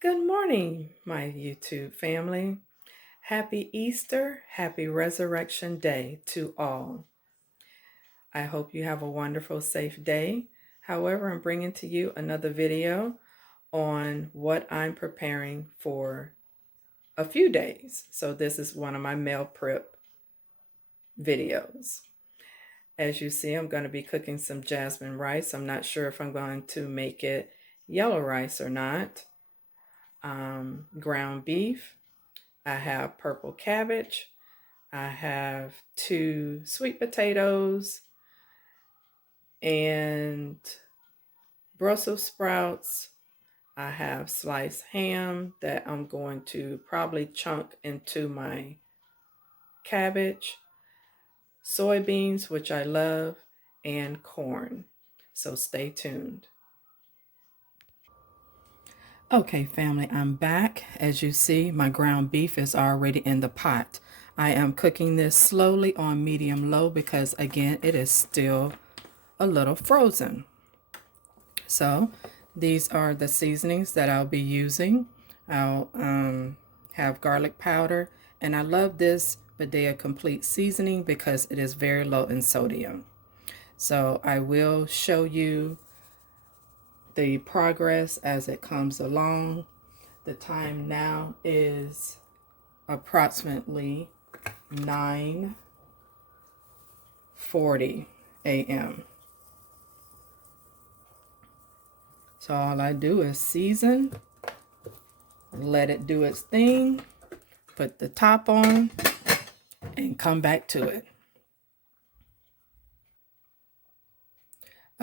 Good morning, my YouTube family. Happy Easter, happy Resurrection Day to all. I hope you have a wonderful, safe day. However, I'm bringing to you another video on what I'm preparing for a few days. So, this is one of my meal prep videos. As you see, I'm going to be cooking some jasmine rice. I'm not sure if I'm going to make it yellow rice or not. Ground beef. I have purple cabbage. I have two sweet potatoes and Brussels sprouts. I have sliced ham that I'm going to probably chunk into my cabbage, soybeans, which I love, and corn. So stay tuned. Okay, family, I'm back. As you see, my ground beef is already in the pot. I am cooking this slowly on medium low because, again, it is still a little frozen. So these are the seasonings that I'll be using. I'll have garlic powder, and I love this Badea Complete seasoning because it is very low in sodium. So I will show you the progress as it comes along. The time now is approximately 9:40 a.m. So all I do is season, let it do its thing, put the top on, and come back to it.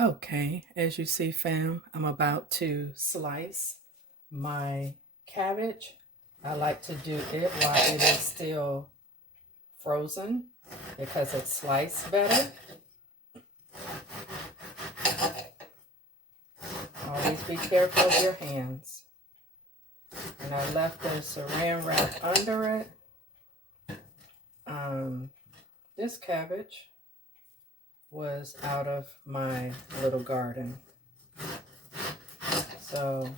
Okay, as you see, fam, I'm about to slice my cabbage. I like to do it while it is still frozen because it slices better. Always be careful of your hands. And I left the saran wrap under it. This cabbage was out of my little garden. So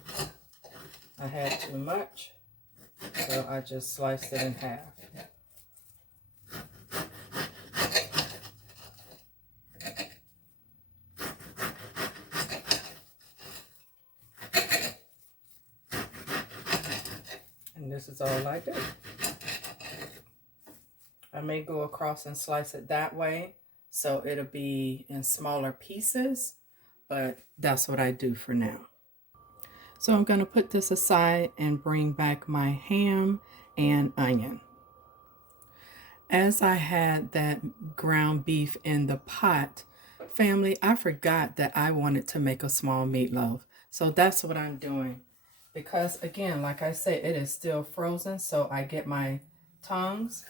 I had too much, so I just sliced it in half. And this is all I do. I may go across and slice it that way, so it'll be in smaller pieces, but that's what I do for now. So I'm going to put this aside and bring back my ham and onion. As I had that ground beef in the pot, family, I forgot that I wanted to make a small meatloaf. So that's what I'm doing. Because again, like I said, it is still frozen, so I get my tongs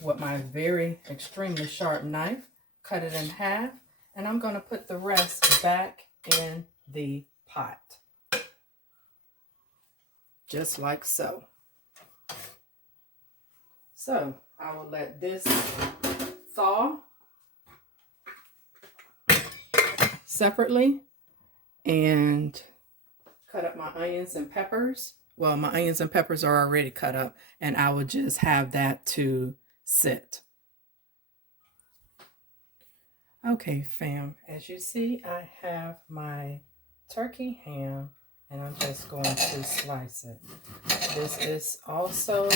with my very extremely sharp knife, cut it in half, and I'm going to put the rest back in the pot. Just like so. So I will let this thaw separately and cut up my onions and peppers. Well, my onions and peppers are already cut up, and I will just have that to sit. Okay, fam, as you see, I have my turkey ham, and I'm just going to slice it. This is also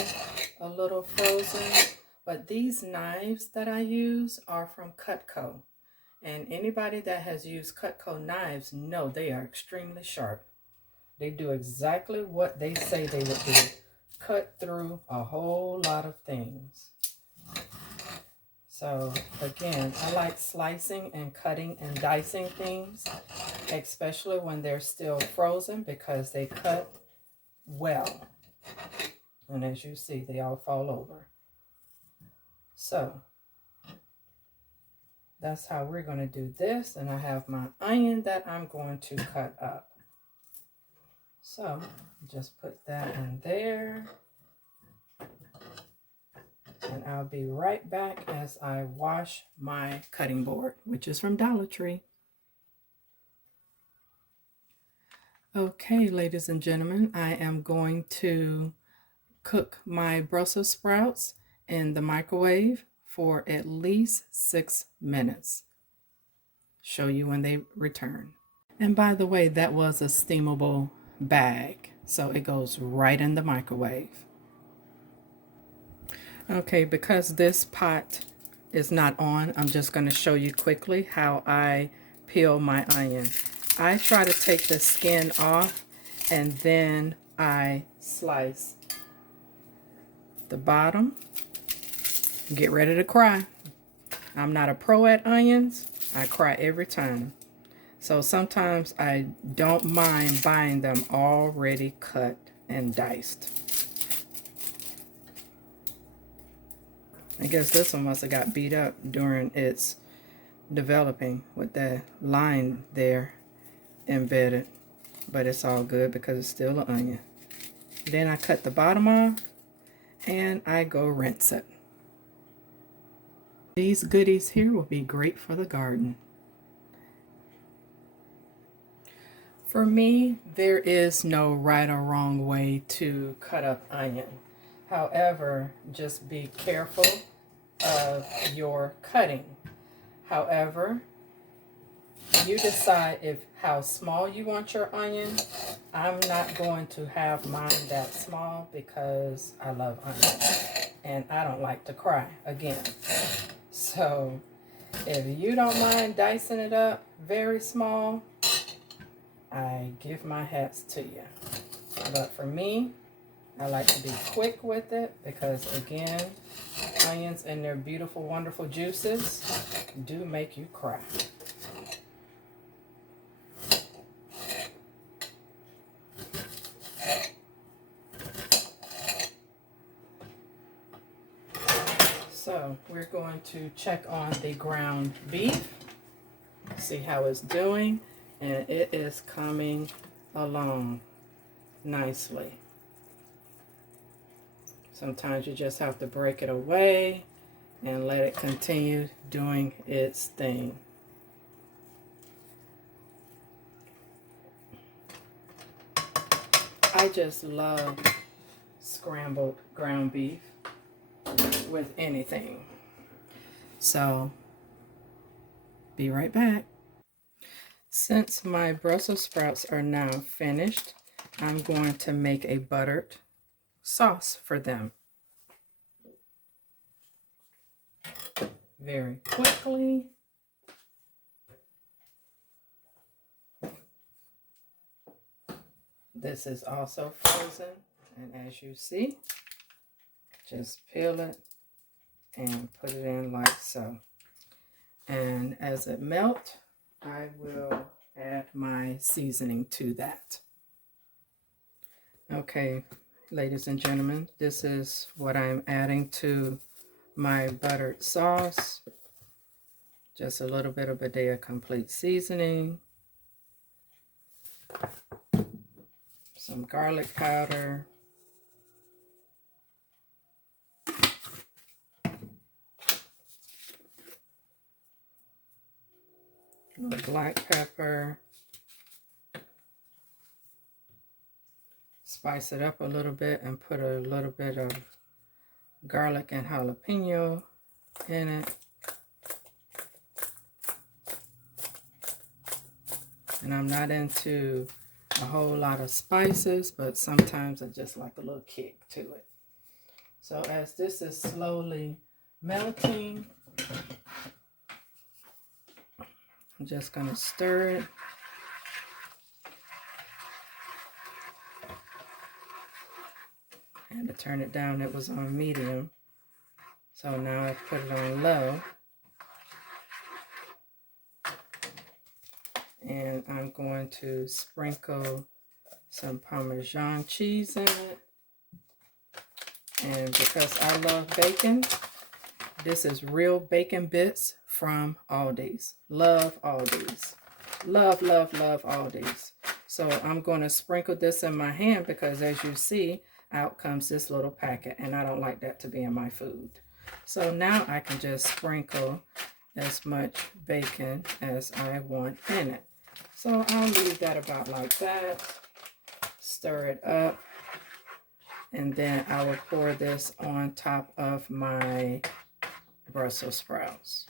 a little frozen, but these knives that I use are from Cutco. And anybody that has used Cutco knives know they are extremely sharp. They do exactly what they say they would do. Cut through a whole lot of things. So again, I like slicing and cutting and dicing things, especially when they're still frozen because they cut well. And as you see, they all fall over. So that's how we're going to do this. And I have my onion that I'm going to cut up. So just put that in there. And I'll be right back as I wash my cutting board, which is from Dollar Tree. Okay, ladies and gentlemen, I am going to cook my Brussels sprouts in the microwave for at least 6 minutes. Show you when they return. And by the way, that was a steamable bag, so it goes right in the microwave. Okay, because this pot is not on, I'm just going to show you quickly how I peel my onion. I try to take the skin off and then I slice the bottom. Get ready to cry. I'm not a pro at onions. I cry every time. So sometimes I don't mind buying them already cut and diced. I guess this one must have got beat up during its developing with that line there embedded. But it's all good because it's still an onion. Then I cut the bottom off and I go rinse it. These goodies here will be great for the garden. For me, there is no right or wrong way to cut up onion. However, just be careful of your cutting. However, you decide how small you want your onion. I'm not going to have mine that small because I love onion and I don't like to cry again. So if you don't mind dicing it up very small, I give my hats to you. But for me, I like to be quick with it because, again, onions and their beautiful, wonderful juices do make you cry. So we're going to check on the ground beef, see how it's doing, and it is coming along nicely. Sometimes you just have to break it away and let it continue doing its thing. I just love scrambled ground beef with anything. So, be right back. Since my Brussels sprouts are now finished, I'm going to make a buttered sauce for them. Very quickly. This is also frozen, and as you see, just peel it and put it in like so. And as it melts, I will add my seasoning to that. Okay, ladies and gentlemen, this is what I'm adding to my buttered sauce. Just a little bit of Badea Complete seasoning, some garlic powder, black pepper, spice it up a little bit and put a little bit of garlic and jalapeno in it. And I'm not into a whole lot of spices, but sometimes I just like a little kick to it. So as this is slowly melting, I'm just going to stir it. I had to turn it down. It was on medium. So now I put it on low. And I'm going to sprinkle some Parmesan cheese in it. And because I love bacon, this is real bacon bits from Aldi's. Love Aldi's. Love, love, love Aldi's. So I'm going to sprinkle this in my hand because as you see, out comes this little packet. And I don't like that to be in my food. So now I can just sprinkle as much bacon as I want in it. So I'll leave that about like that. stir it up, and then I will pour this on top of my Brussels sprouts.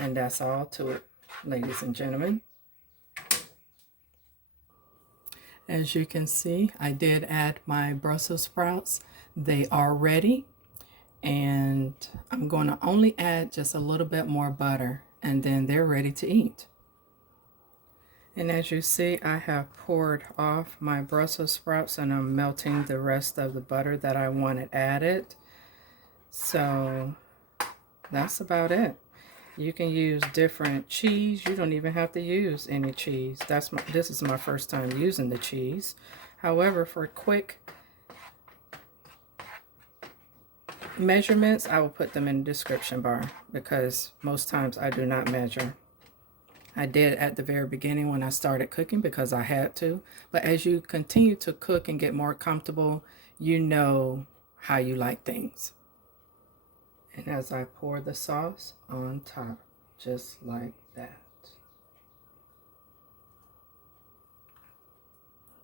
And that's all to it, ladies and gentlemen. As you can see, I did add my Brussels sprouts. They are ready, and I'm going to only add just a little bit more butter, and then they're ready to eat. And as you see, I have poured off my Brussels sprouts, and I'm melting the rest of the butter that I wanted added. So that's about it. You can use different cheese. You don't even have to use any cheese. This is my first time using the cheese. However, for quick measurements, I will put them in the description bar, because most times I do not measure. I did at the very beginning when I started cooking because I had to. But as you continue to cook and get more comfortable, you know how you like things. And as I pour the sauce on top, just like that.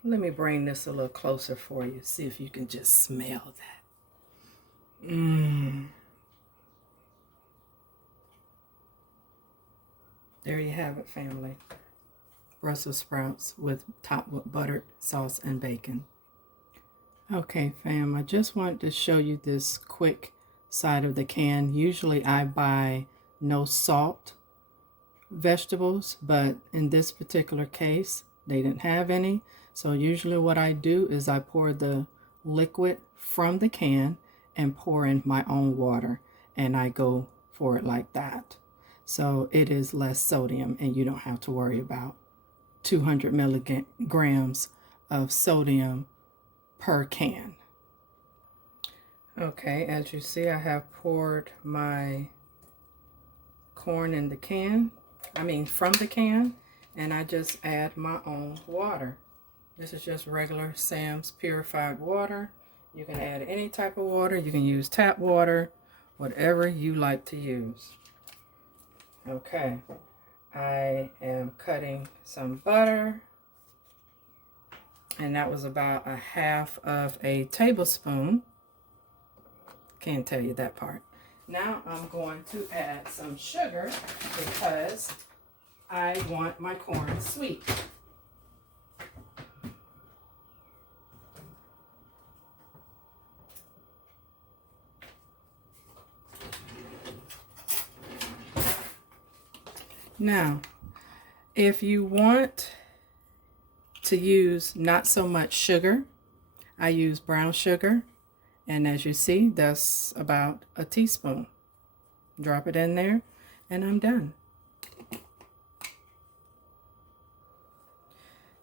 Let me bring this a little closer for you. See if you can just smell that. There you have it, family. Brussels sprouts topped with buttered sauce and bacon. Okay, fam, I just wanted to show you this quick side of the can. Usually I buy no salt vegetables, but in this particular case, they didn't have any. So usually what I do is I pour the liquid from the can and pour in my own water, and I go for it like that. So it is less sodium, and you don't have to worry about 200 milligrams of sodium per can. Okay, as you see, I have poured my corn in the can, from the can, and I just add my own water. This is just regular Sam's purified water. You can add any type of water. You can use tap water, whatever you like to use. Okay, I am cutting some butter, and that was about a half of a tablespoon. Can't tell you that part. Now I'm going to add some sugar because I want my corn sweet. Now, if you want to use not so much sugar, I use brown sugar, and as you see, that's about a teaspoon. Drop it in there, and I'm done.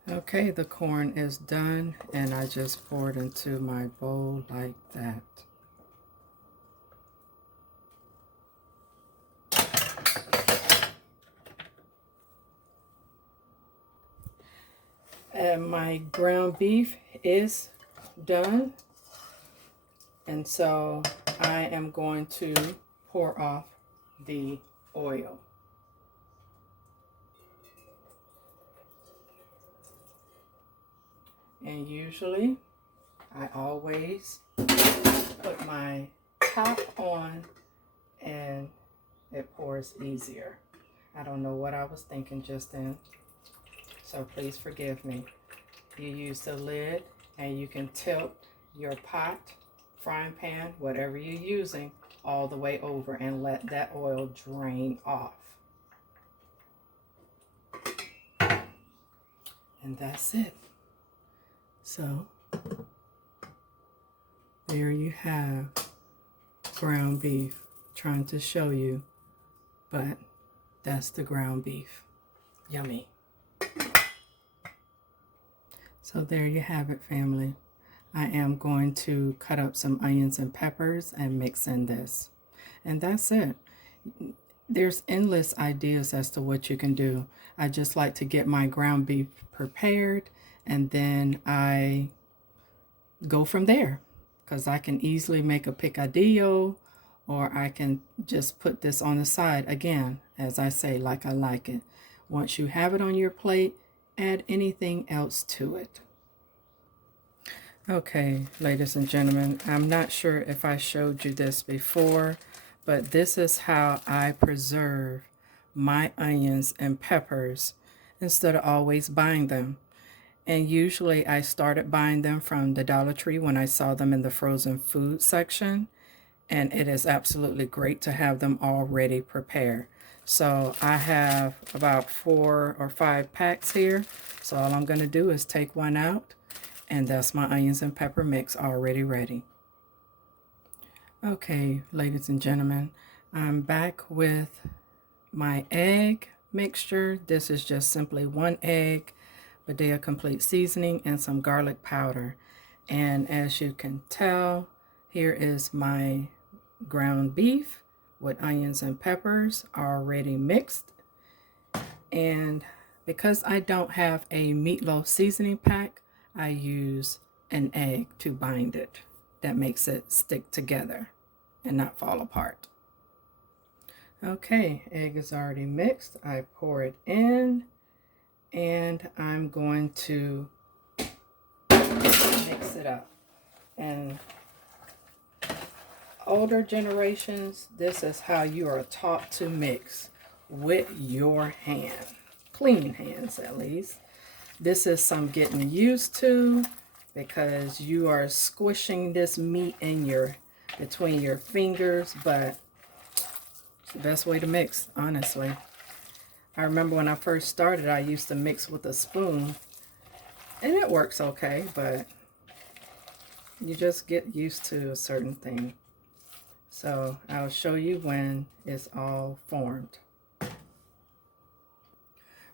Okay, the corn is done, and I just poured into my bowl like that. And my ground beef is done. And so I am going to pour off the oil. And usually I always put my top on and it pours easier. I don't know what I was thinking just then, so please forgive me. You use the lid and you can tilt your pot, frying pan, whatever you're using, all the way over and let that oil drain off. And that's it. So there you have ground beef. Trying to show you, but that's the ground beef. Yummy. So there you have it, family. I am going to cut up some onions and peppers and mix in this. And that's it. There's endless ideas as to what you can do. I just like to get my ground beef prepared, and then I go from there, because I can easily make a picadillo, or I can just put this on the side again, as I say, like I like it. Once you have it on your plate, add anything else to it. Okay, ladies and gentlemen, I'm not sure if I showed you this before, but this is how I preserve my onions and peppers instead of always buying them. And usually I started buying them from the Dollar Tree when I saw them in the frozen food section. And it is absolutely great to have them already prepared. So I have about 4 or 5 packs here. So all I'm going to do is take one out, and that's my onions and pepper mix already ready. Okay, ladies and gentlemen, I'm back with my egg mixture. This is just simply 1 egg, Badea complete seasoning, and some garlic powder. And as you can tell, here is my ground beef with onions and peppers already mixed. And because I don't have a meatloaf seasoning pack, I use an egg to bind it. That makes it stick together and not fall apart. Okay, egg is already mixed. I pour it in, and I'm going to mix it up. And older generations, this is how you are taught to mix, with your hand. Clean hands, at least. This is some getting used to, because you are squishing this meat in between your fingers, but it's the best way to mix, honestly. I remember when I first started, I used to mix with a spoon, and it works okay, but you just get used to a certain thing. So I'll show you when it's all formed.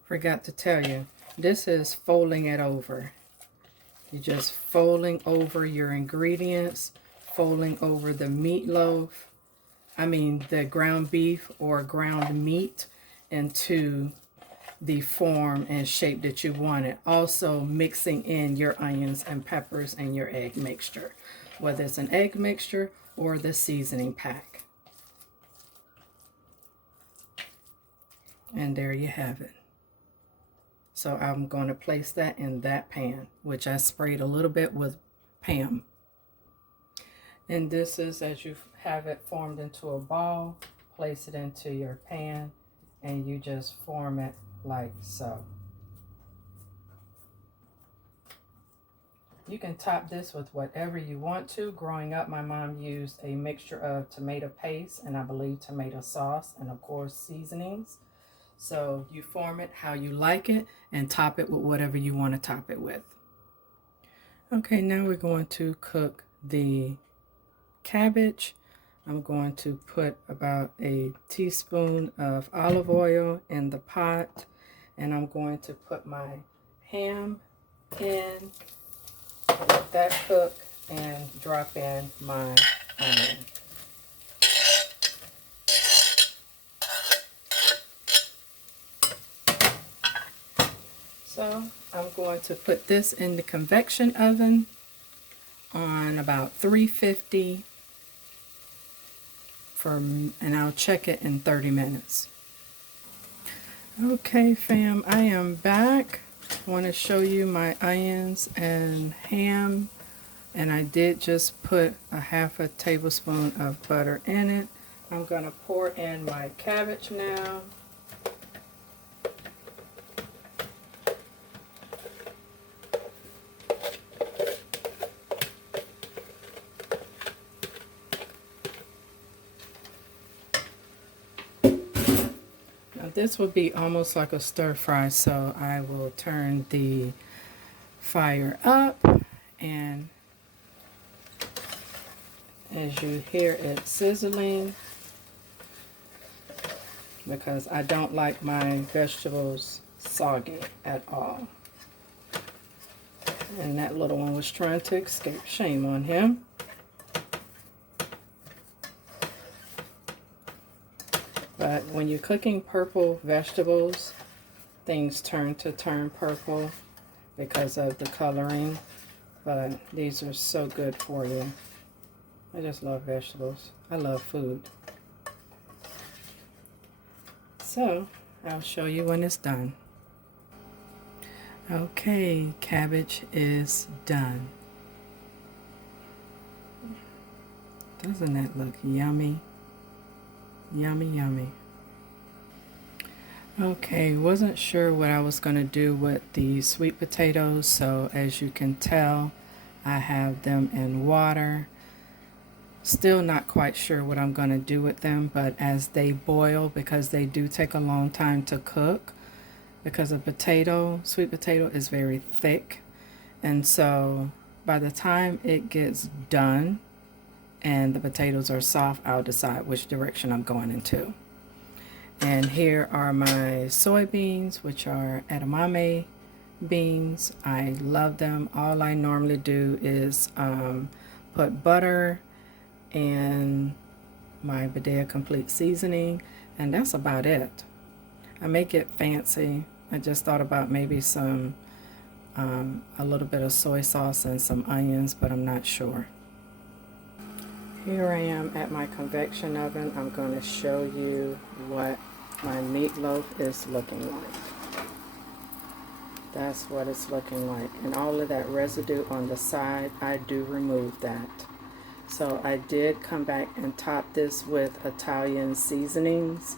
Forgot to tell you, this is folding it over. You're just folding over your ingredients, folding over the meatloaf, the ground beef or ground meat into the form and shape that you want it. Also mixing in your onions and peppers and your egg mixture, whether it's an egg mixture or the seasoning pack. And there you have it. So I'm going to place that in that pan, which I sprayed a little bit with Pam. And this is, as you have it formed into a ball, place it into your pan, and you just form it like so. You can top this with whatever you want to. Growing up, my mom used a mixture of tomato paste and I believe tomato sauce and of course seasonings. So you form it how you like it and top it with whatever you want to top it with. Okay, now we're going to cook the cabbage. I'm going to put about a teaspoon of olive oil in the pot, and I'm going to put my ham in, let that cook, and drop in my onion. So I'm going to put this in the convection oven on about 350 and I'll check it in 30 minutes. Okay, fam, I am back. I want to show you my onions and ham, and I did just put a half a tablespoon of butter in it. I'm going to pour in my cabbage now. This will be almost like a stir fry, so I will turn the fire up, and as you hear it sizzling, because I don't like my vegetables soggy at all. And that little one was trying to escape. Shame on him. But when you're cooking purple vegetables, things turn purple because of the coloring. But these are so good for you. I just love vegetables. I love food. So I'll show you when it's done. Okay, cabbage is done. Doesn't that look yummy? Yummy, yummy. Okay, wasn't sure what I was going to do with the sweet potatoes, so as you can tell, I have them in water. Still not quite sure what I'm going to do with them, but as they boil, because they do take a long time to cook, because a potato, sweet potato, is very thick, and so by the time it gets done and the potatoes are soft, I'll decide which direction I'm going into. And here are my soybeans, which are edamame beans. I love them. All I normally do is put butter and my Badea Complete seasoning, and that's about it. I make it fancy. I just thought about maybe some a little bit of soy sauce and some onions, but I'm not sure. Here I am at my convection oven. I'm going to show you what my meatloaf is looking like. That's what it's looking like. And all of that residue on the side, I do remove that. So I did come back and top this with Italian seasonings.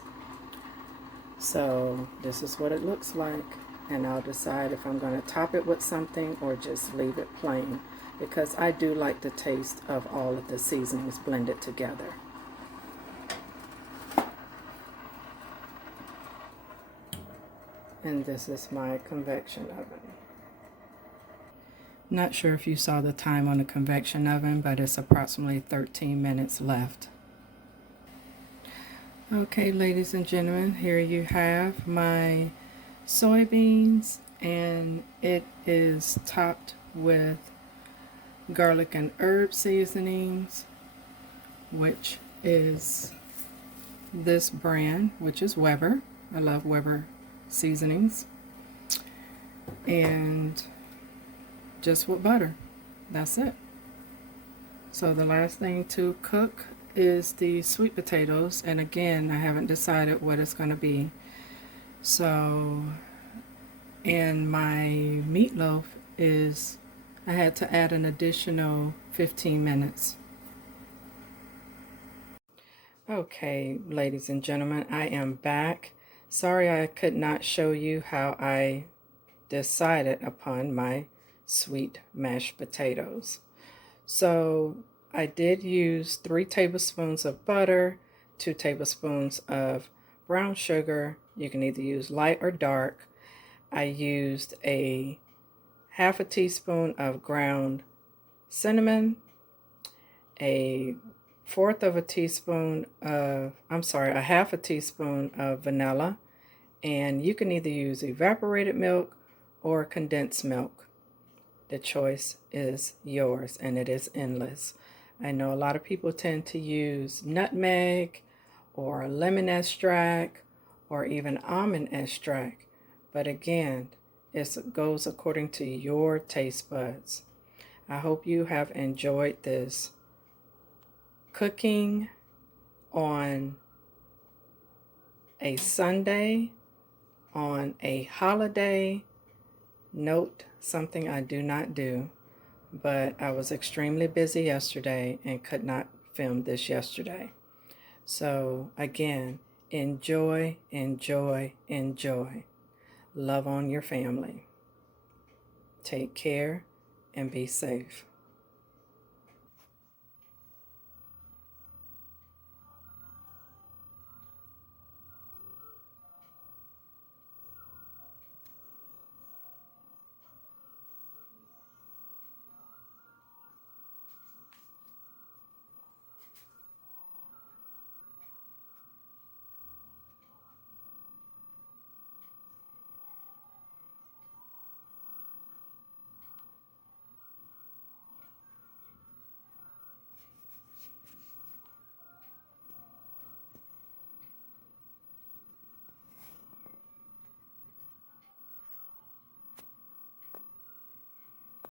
So this is what it looks like. And I'll decide if I'm going to top it with something or just leave it plain, because I do like the taste of all of the seasonings blended together. And this is my convection oven. Not sure if you saw the time on the convection oven, but it's approximately 13 minutes left. Okay, ladies and gentlemen, here you have my soybeans, and it is topped with garlic and herb seasonings, which is this brand, which is Weber. I love Weber seasonings. And just with butter. That's it. So the last thing to cook is the sweet potatoes, and again, I haven't decided what it's going to be. So, and my meatloaf is, I had to add an additional 15 minutes. Okay, ladies and gentlemen, I am back. Sorry I could not show you how I decided upon my sweet mashed potatoes. So I did use 3 tablespoons of butter, 2 tablespoons of brown sugar. You can either use light or dark. I used a half a teaspoon of ground cinnamon, a half a teaspoon of vanilla, and you can either use evaporated milk or condensed milk. The choice is yours, and it is endless. I know a lot of people tend to use nutmeg or lemon extract or even almond extract, but again, it goes according to your taste buds. I hope you have enjoyed this cooking on a Sunday, on a holiday. Note something I do not do, but I was extremely busy yesterday and could not film this yesterday. So again, enjoy, enjoy, enjoy. Love on your family. Take care and be safe.